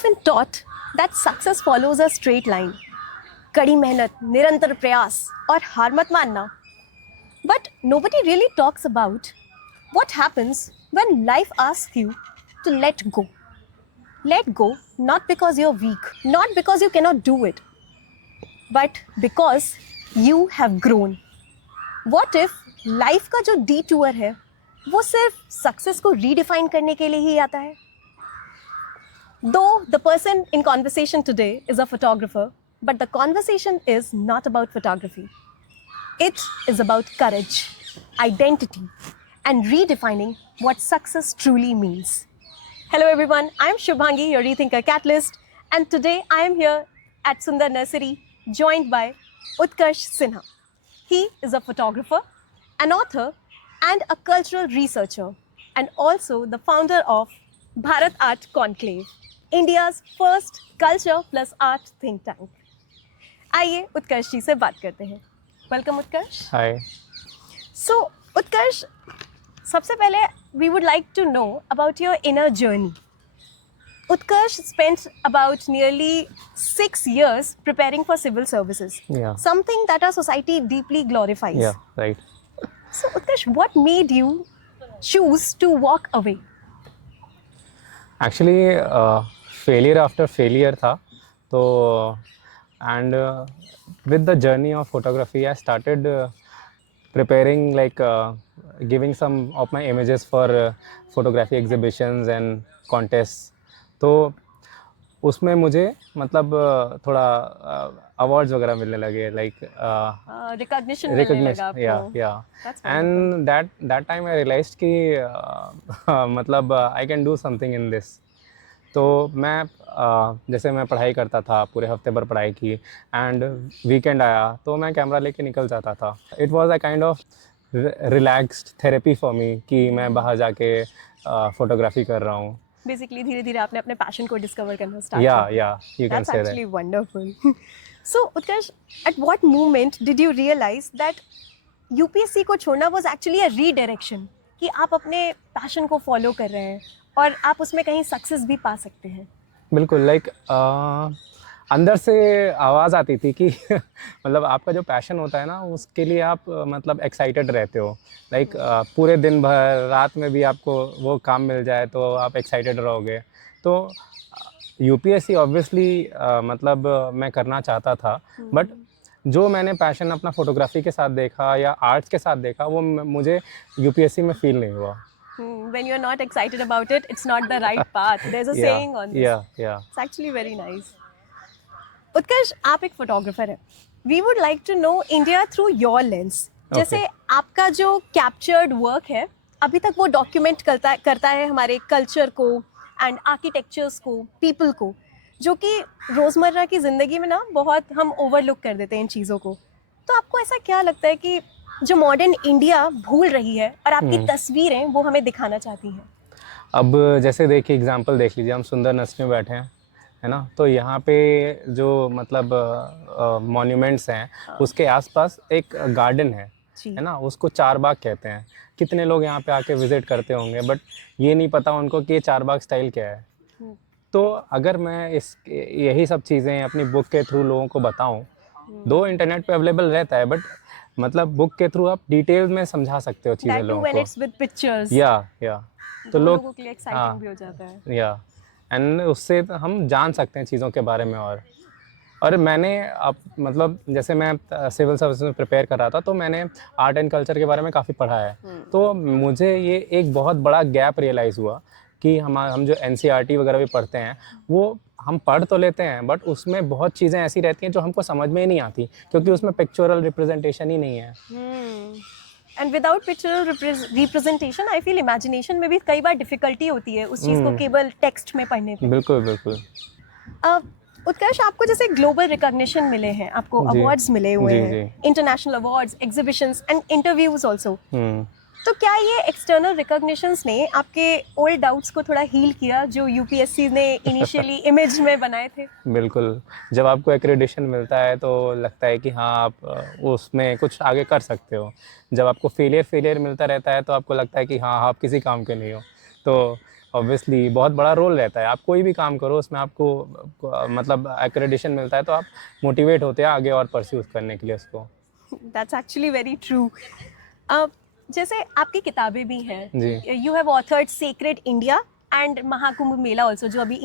often taught that success follows a straight line. कड़ी मेहनत, निरंतर प्रयास और हार मत मानना. But nobody really talks about what happens when life asks you to let go. Let go not because you're weak, not because you cannot do it, but because you have grown. What if life का जो detour है वो सिर्फ success को redefine करने के लिए ही आता है? Though the person in conversation today is a photographer, but the conversation is not about photography. It is about courage, identity, and redefining what success truly means. Hello everyone, I am Shubhangi, your Rethinker Catalyst, and today I am here at Sundar Nursery, joined by Utkarsh Sinha. He is a photographer, an author, and a cultural researcher, and also the founder of Bharat Art Conclave, India's first culture plus art think tank. आइए उत्कर्ष जी से बात करते हैं. Welcome उत्कर्ष. हाय. सो उत्कर्ष, सबसे पहले we would like to know about your inner journey. Utkarsh spent about nearly 6 years preparing for civil services. Yeah. Something that our society deeply glorifies. Yeah, right. So Utkarsh, what made you choose to walk away? Actually, failure after failure था. तो and with the journey of photography, I started preparing, like giving some of my images for photography exhibitions and contests. तो उसमें मुझे मतलब थोड़ा awards वगैरह मिलने लगे, लाइक Recognition मिलने लगा आपको. या That's and that time I realized कि मतलब I can do something in this. तो मैं जैसे मैं पढ़ाई करता था, पूरे हफ्ते भर पढ़ाई की, एंड वीकेंड आया तो मैं कैमरा लेके निकल जाता था. It was a kind of relaxed therapy for me कि मैं बाहर जाके फोटोग्राफी कर रहा हूँ. Basically, धीरे-धीरे आपने अपने पैशन को डिस्कवर करना स्टार्ट किया. Yeah, you can That's say that. actually wonderful. So, Utkarsh, at what moment did you realize that UPSC को छोड़ना was actually a redirection, कि आप अपने पैशन को फॉलो कर रहे हैं और आप उसमें कहीं सक्सेस भी पा सकते हैं? बिल्कुल, लाइक अंदर से आवाज़ आती थी कि मतलब आपका जो पैशन होता है ना, उसके लिए आप मतलब एक्साइटेड रहते हो. लाइक पूरे दिन भर, रात में भी आपको वो काम मिल जाए तो आप एक्साइटेड रहोगे. तो यूपीएससी ऑब्वियसली मतलब मैं करना चाहता था, बट जो मैंने पैशन अपना फोटोग्राफी के साथ देखा या आर्ट्स के साथ देखा, वो मुझे यूपीएससी में फील नहीं हुआ. When you're not excited about it, it's not the right path. There's a saying on this. Yeah. It's actually very nice. उत्कर्ष, आप एक फोटोग्राफर हैं. We would like to know India through your lens. जैसे आपका जो captured work है, अभी तक वो डॉक्यूमेंट करता है हमारे कल्चर को एंड आर्किटेक्चर्स को, पीपल को, जो कि रोज़मर्रा की ज़िंदगी में ना बहुत हम ओवरलुक कर देते हैं इन चीज़ों को. तो आपको ऐसा क्या लगता है कि जो मॉडर्न इंडिया भूल रही है और आपकी तस्वीरें वो हमें दिखाना चाहती हैं? अब जैसे देखिए, एग्जांपल देख लीजिए, हम सुंदर नर्सरी में बैठे हैं, है ना. तो यहाँ पे जो मतलब मॉन्यूमेंट्स हैं, उसके आसपास एक गार्डन है ना. उसको चारबाग कहते हैं. कितने लोग यहाँ पे आके विजिट करते होंगे, बट ये नहीं पता उनको कि ये चारबाग स्टाइल क्या है. तो अगर मैं यही सब चीज़ें अपनी बुक के थ्रू लोगों को बताऊं, दो इंटरनेट पे अवेलेबल रहता है, बट मतलब बुक के थ्रू आप डिटेल में समझा सकते हो चीज़ें लोगों को. with pictures. या तो लोगों के लिए एक्साइटिंग भी हो जाता है. या एंड उससे हम जान सकते हैं चीज़ों के बारे में. और मैंने अब मतलब जैसे मैं सिविल सर्विस में प्रिपेयर कर रहा था, तो मैंने आर्ट एंड कल्चर के बारे में काफ़ी पढ़ा है. तो मुझे ये एक बहुत बड़ा गैप रियलाइज़ हुआ कि हम जो एनसीईआरटी वगैरह भी पढ़ते हैं, वो हम पढ़ तो लेते हैं, बट उसमें बहुत चीज़ें ऐसी रहती हैं जो हमको समझ में ही नहीं आती, क्योंकि उसमें पिक्चरल रिप्रेजेंटेशन ही नहीं है. And without pictorial representation, I feel imagination में भी कई बार डिफिकल्टी होती है उस चीज़ को केवल टेक्स्ट में पढ़ने पे. बिल्कुल. उत्कर्ष, आपको जैसे ग्लोबल रिकॉग्निशन मिले हैं, आपको अवार्ड्स मिले हुए हैं, international awards, exhibitions and interviews also. तो क्या ये एक्सटर्नल रिकॉग्निशंस ने आपके ओल्ड डाउट्स को थोड़ा हील किया जो यूपीएससी ने इनिशियली इमेज में बनाए थे? बिल्कुल. जब आपको एक्रेडिशन मिलता है तो लगता है कि हाँ, आप उसमें कुछ आगे कर सकते हो. जब आपको फेलियर मिलता रहता है तो आपको लगता है कि हाँ, आप किसी काम के नहीं हो. तो ऑब्वियसली बहुत बड़ा रोल रहता है। आप कोई भी काम करो उसमें आपको मतलब एक्रेडिशन मिलता है तो आप मोटिवेट होते हैं आगे और परस्यू करने के लिए उसको। That's actually very true. जैसे आपकी किताबें भी हैं, ji you have authored sacred India and Mahakumbh Mela also, जो अभी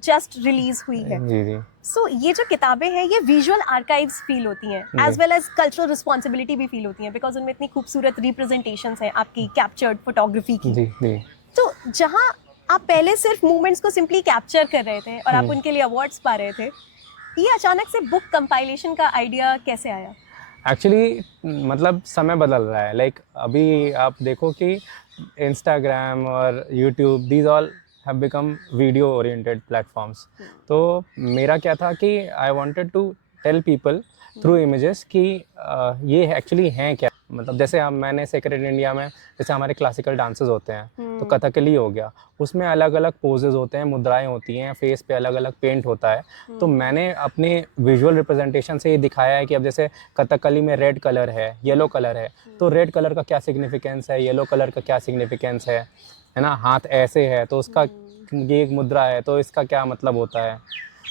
जस्ट रिलीज हुई है। जी जी सो ये जो किताबें हैं ये विजुअल आर्काइव्स फील होती हैं, as well as cultural responsibility भी फील होती हैं, बिकॉज उनमें इतनी खूबसूरत रिप्रेजेंटेशंस हैं आपकी कैप्चर्ड फोटोग्राफी की। जी जी। तो जहाँ आप पहले सिर्फ मूवमेंट्स को सिंपली कैप्चर कर रहे थे और आप उनके लिए अवार्ड्स पा रहे थे, ये अचानक से बुक कंपाइलेशन का आइडिया कैसे आया? एक्चुअली मतलब समय बदल रहा है। लाइक अभी आप देखो कि इंस्टाग्राम और YouTube these all have become video oriented platforms. तो मेरा क्या था कि I wanted to tell people through images कि ये एक्चुअली हैं क्या। मतलब जैसे हम मैंने सेक्रेड इंडिया में जैसे हमारे क्लासिकल डांसेस होते हैं तो कथकली हो गया, उसमें अलग अलग पोजेज होते हैं, मुद्राएं होती हैं, फेस पे अलग अलग पेंट होता है। तो मैंने अपने विजुअल रिप्रेजेंटेशन से ये दिखाया है कि अब जैसे कथकली में रेड कलर है, येलो कलर है, तो रेड कलर का क्या सिग्निफिकेंस है, येलो कलर का क्या सिग्निफिकेंस है ना। हाथ ऐसे है तो उसका ये एक मुद्रा है तो इसका क्या मतलब होता है।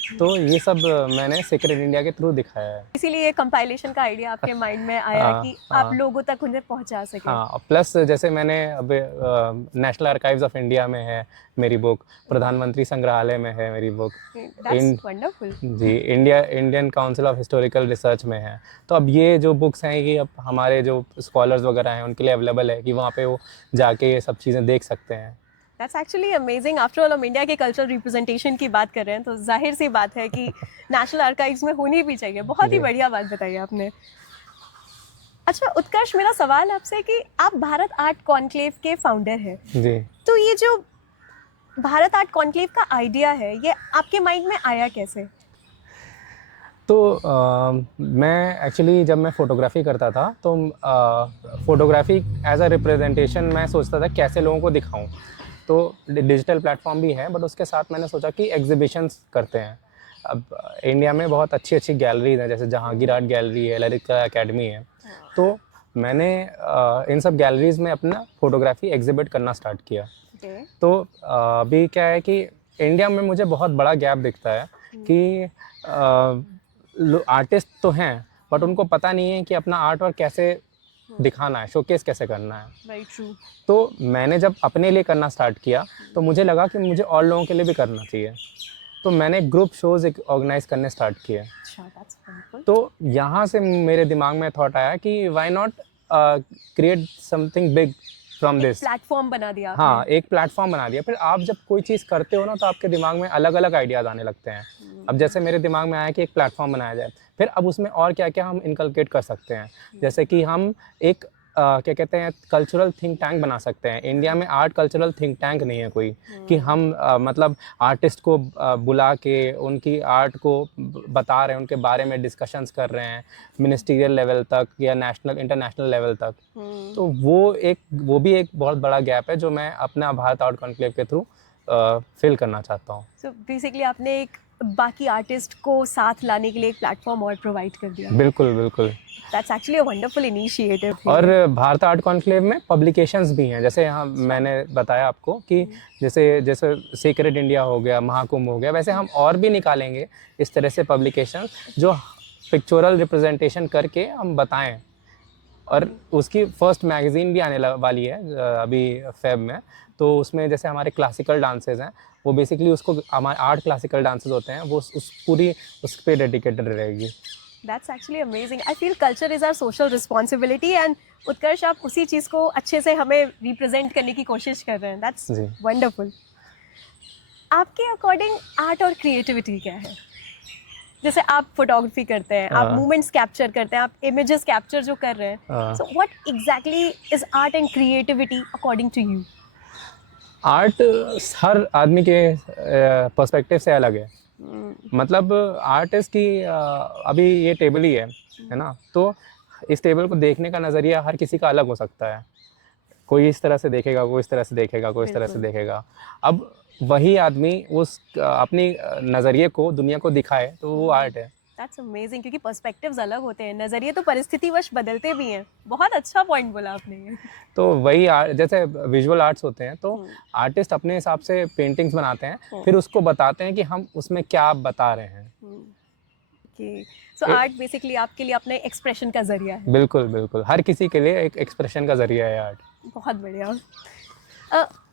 तो ये सब मैंने सेक्रेड इंडिया के थ्रू दिखाया है। इसीलिए ये कंपाइलेशन का आइडिया आपके माइंड में आया हाँ, कि आप हाँ। लोगों तक उन्हें पहुंचा सके। हाँ, प्लस जैसे मैंने अब नेशनल आर्काइव्स ऑफ इंडिया में है मेरी बुक, प्रधानमंत्री संग्रहालय में है मेरी बुक, दैट्स वंडरफुल। जी Indian Council of Historical Research में है। तो अब ये जो बुक्स हैं ये अब हमारे जो स्कॉलर्स वगैरह हैं उनके लिए अवेलेबल है कि वहाँ पे वो जाके ये सब चीज़ें देख सकते हैं। That's actually amazing. After all हम इंडिया के कल्चरल रिप्रेजेंटेशन की बात कर रहे हैं तो जाहिर सी बात है कि नेशनल आर्काइव्स में होनी भी चाहिए। बहुत ही जी। बढ़िया बात बताई आपने। अच्छा उत्कर्ष, मेरा सवाल आपसे कि आप भारत आर्ट कॉन्क्लेव के फाउंडर हैं, जी तो ये जो भारत आर्ट कॉन्क्लेव का आइडिया है ये आपके माइंड में आया कैसे? तो मैं एक्चुअली जब मैं फ़ोटोग्राफ़ी करता था तो फ़ोटोग्राफ़ी एज अ रिप्रेजेंटेशन मैं सोचता था कैसे लोगों को दिखाऊं। तो डिजिटल प्लेटफॉर्म भी है बट उसके साथ मैंने सोचा कि एग्जीबिशंस करते हैं। अब इंडिया में बहुत अच्छी अच्छी गैलरीज हैं, जैसे जहांगीर आर्ट गैलरी है, ललिता एकेडमी है। तो मैंने इन सब गैलरीज में अपना फ़ोटोग्राफ़ी एग्जिबिट करना स्टार्ट किया। तो अभी क्या है कि इंडिया में मुझे बहुत बड़ा गैप दिखता है कि आर्टिस्ट तो हैं बट उनको पता नहीं है कि अपना आर्ट वर्क कैसे दिखाना है, शोकेस कैसे करना है। Very true. तो मैंने जब अपने लिए करना स्टार्ट किया तो मुझे लगा कि मुझे और लोगों के लिए भी करना चाहिए। तो मैंने ग्रुप शोज़ ऑर्गेनाइज करने स्टार्ट किए। अच्छा, दैट्स वंडरफुल। तो यहाँ से मेरे दिमाग में थॉट आया कि why not create something big from this. Platform बना दिया आपने। हाँ, एक प्लेटफॉर्म बना दिया। फिर आप जब कोई चीज़ करते हो ना तो आपके दिमाग में अलग अलग आइडियाज़ आने लगते हैं। अब जैसे मेरे दिमाग में आया कि एक प्लेटफॉर्म बनाया जाए, फिर अब उसमें और क्या क्या हम इनकलकेट कर सकते हैं। जैसे कि हम एक क्या कहते हैं कल्चरल थिंक टैंक बना सकते हैं। इंडिया में आर्ट कल्चरल थिंक टैंक नहीं है कोई कि हम मतलब आर्टिस्ट को बुला के उनकी आर्ट को बता रहे हैं, उनके बारे में डिस्कशंस कर रहे हैं मिनिस्ट्रियल लेवल तक या नेशनल इंटरनेशनल लेवल तक। तो वो भी एक बहुत बड़ा गैप है जो मैं अपना भारत आर्ट कॉन्क्लेव के थ्रू फिल करना चाहता हूँ। सो बेसिकली आपने एक बाकी आर्टिस्ट को साथ लाने के लिए एक प्लेटफॉर्म और प्रोवाइड कर दिया। बिल्कुल बिल्कुल। That's actually a wonderful initiative. और भारत आर्ट कॉन्क्लेव में पब्लिकेशंस भी हैं, जैसे यहाँ मैंने बताया आपको कि जैसे जैसे सेक्रेड इंडिया हो गया, महाकुंभ हो गया, वैसे हम और भी निकालेंगे इस तरह से पब्लिकेशन जो पिक्चोरल रिप्रेजेंटेशन करके हम बताएं। और उसकी फर्स्ट मैगज़ीन भी आने वाली है अभी फेब में। तो उसमें जैसे हमारे क्लासिकल डांसेस हैं वो बेसिकली उसको हमारे 8 क्लासिकल डांसेस होते हैं वो उस पूरी उस पर डेडिकेटेड रहेगी। That's actually amazing. I feel culture is our social responsibility and उत्कर्ष आप उसी चीज़ को अच्छे से हमें रिप्रेजेंट करने की कोशिश कर रहे हैं। That's जी। wonderful. आपके अकॉर्डिंग आर्ट और क्रिएटिविटी क्या है? जैसे आप फोटोग्राफी करते हैं, आप मूवमेंट्स कैप्चर करते हैं, आप इमेजेस कैप्चर जो कर रहे हैं, so what exactly is art and creativity according to you? Art हर आदमी के पर्सपेक्टिव से अलग है। मतलब आर्टिस्ट की अभी ये टेबल ही है ना, तो इस टेबल को देखने का नज़रिया हर किसी का अलग हो सकता है। कोई इस तरह से देखेगा, कोई इस तरह से देखेगा, कोई इस तरह से देखेगा। अब वही आदमी उस अपनी नज़रिए को दुनिया को दिखाए तो वो आर्ट है। दैट्स अमेजिंग, क्योंकि पर्सपेक्टिव्स अलग होते हैं, नज़रिए तो परिस्थितिवश बदलते भी हैं। बहुत अच्छा पॉइंट बोला आपने ये। तो वही जैसे विजुअल आर्ट्स होते हैं तो आर्टिस्ट अपने हिसाब से पेंटिंग्स बनाते हैं, फिर उसको बताते हैं कि हम उसमें क्या बता रहे हैं। ओके, सो आर्ट बेसिकली आपके लिए अपने एक्सप्रेशन का जरिया है। बिल्कुल बिल्कुल, हर किसी के लिए एक एक्सप्रेशन का जरिया है आर्ट। बहुत बढ़िया।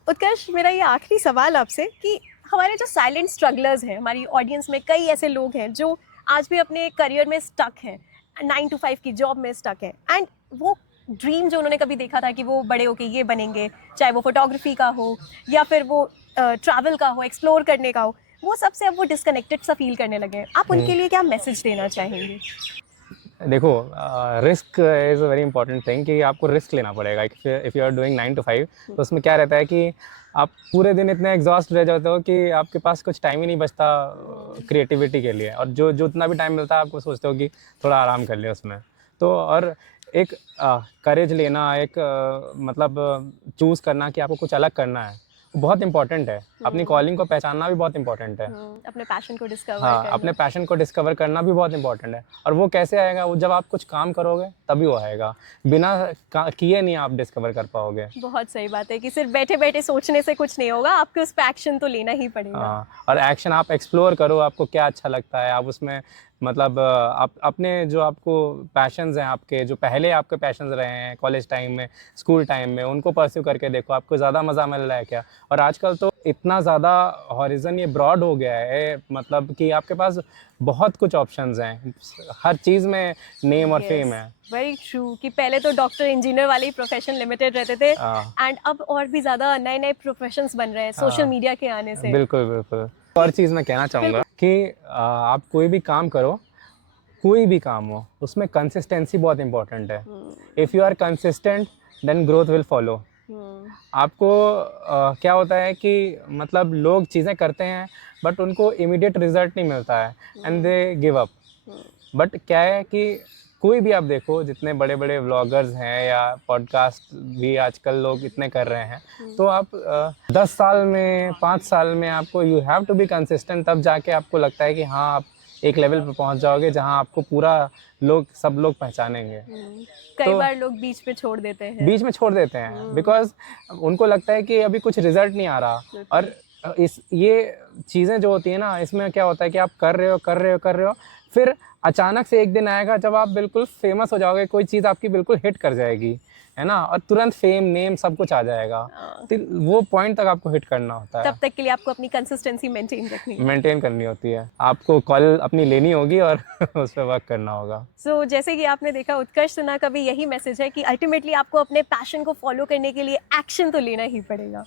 उत्कर्ष, मेरा ये आखिरी सवाल आपसे कि हमारे जो साइलेंट स्ट्रगलर्स हैं, हमारी ऑडियंस में कई ऐसे लोग हैं जो आज भी अपने करियर में स्टक हैं, 9 to 5 की जॉब में स्टक हैं, एंड वो ड्रीम जो उन्होंने कभी देखा था कि वो बड़े होके ये बनेंगे, चाहे वो फोटोग्राफी का हो या फिर वो ट्रैवल का हो, एक्सप्लोर करने का हो, वो सबसे अब वो डिस्कनेक्टेड सा फील करने लगे हैं। आप उनके लिए क्या मैसेज देना चाहेंगे? देखो, risk is a very important thing कि आपको रिस्क लेना पड़ेगा। If you are doing 9 to 5, तो उसमें क्या रहता है कि आप पूरे दिन इतने एग्जॉस्ट रह जाते हो कि आपके पास कुछ टाइम ही नहीं बचता क्रिएटिविटी के लिए, और जो जितना भी टाइम मिलता है आपको सोचते हो कि थोड़ा आराम कर ले उसमें। तो और एक करेज लेना, एक मतलब चूज़ करना कि आपको कुछ अलग करना है, बहुत इंपॉर्टेंट है। अपनी कॉलिंग को पहचानना भी बहुत इंपॉर्टेंट है। अपने पैशन को डिस्कवर हाँ, करना। अपने पैशन को डिस्कवर करना भी बहुत इंपॉर्टेंट है। और वो कैसे आएगा? वो जब आप कुछ काम करोगे तभी वो आएगा, बिना किए नहीं आप डिस्कवर कर पाओगे। बहुत सही बात है कि सिर्फ बैठे बैठे सोचने से कुछ नहीं होगा, आपको उस पर एक्शन तो लेना ही पड़ेगा। हाँ, और एक्शन आप एक्सप्लोर करो, आपको क्या अच्छा लगता है, आप उसमें मतलब आप अपने जो आपको पैशंस हैं, आपके जो पहले आपके पैशंस रहे हैं कॉलेज टाइम में, स्कूल टाइम में, उनको परस्यू करके देखो, आपको ज़्यादा मज़ा मिल रहा है क्या। और आजकल तो इतना ज़्यादा हॉरिज़न ये ब्रॉड हो गया है, मतलब कि आपके पास बहुत कुछ ऑप्शंस हैं, हर चीज़ में नेम और फेम है। वेरी ट्रू, कि पहले तो डॉक्टर इंजीनियर वाले ही प्रोफेशन लिमिटेड रहते थे, एंड अब और भी ज़्यादा नए नए प्रोफेशंस बन रहे हैं सोशल मीडिया के आने से। बिल्कुल बिल्कुल। और चीज़ मैं कहना चाहूँगा कि आप कोई भी काम करो, कोई भी काम हो, उसमें कंसिस्टेंसी बहुत इंपॉर्टेंट है। If you are consistent then growth will follow. आपको क्या होता है कि मतलब लोग चीज़ें करते हैं बट उनको इमीडिएट रिजल्ट नहीं मिलता है and they give up. But क्या है कि कोई भी आप देखो, जितने बड़े बड़े व्लॉगर्स हैं या पॉडकास्ट भी आजकल लोग इतने कर रहे हैं, तो आप 10 साल में, 5 साल में आपको you have to be consistent, तब जाके आपको लगता है कि हाँ आप एक लेवल पे पहुंच जाओगे जहां आपको पूरा सब लोग पहचानेंगे। कई बार लोग बीच में छोड़ देते हैं, बिकॉज उनको लगता है कि अभी कुछ रिजल्ट नहीं आ रहा। और ये चीज़ें जो होती है ना, इसमें क्या होता है कि आप कर रहे हो, फिर अचानक से एक दिन आएगा जब आप बिल्कुल फेमस हो जाओगे, कोई चीज़ आपकी बिल्कुल हिट कर जाएगी, है ना, और तुरंत फेम, नेम सब कुछ आ जाएगा। तो वो पॉइंट तक आपको हिट करना होता है, तब तक के लिए आपको अपनी कंसिस्टेंसी मेंटेन करनी होती है। आपको कॉल अपनी लेनी होगी और उस पर वर्क करना होगा। सो जैसे कि आपने देखा, उत्कर्ष सिन्हा का भी यही मैसेज है कि अल्टीमेटली आपको अपने पैशन को फॉलो करने के लिए एक्शन तो लेना ही पड़ेगा।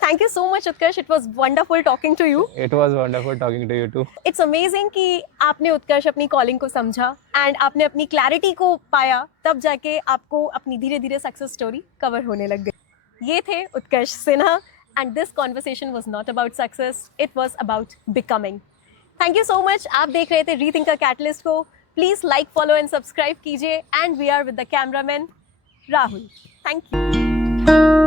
Thank you so much, Utkarsh. It was wonderful talking to you. It was wonderful talking to you too. It's amazing कि आपने उत्कर्ष अपनी कॉलिंग को समझा एंड आपने अपनी क्लैरिटी को पाया, तब जाके आपको अपनी धीरे धीरे सक्सेस स्टोरी कवर होने लग गई। ये थे Utkarsh Sinha, and this conversation was not about success, it was about becoming. Thank you so much. आप देख रहे थे रीथिंक अ कैटलिस्ट को। Please like, follow and subscribe कीजिए, and we are with the cameraman Rahul. Thank you.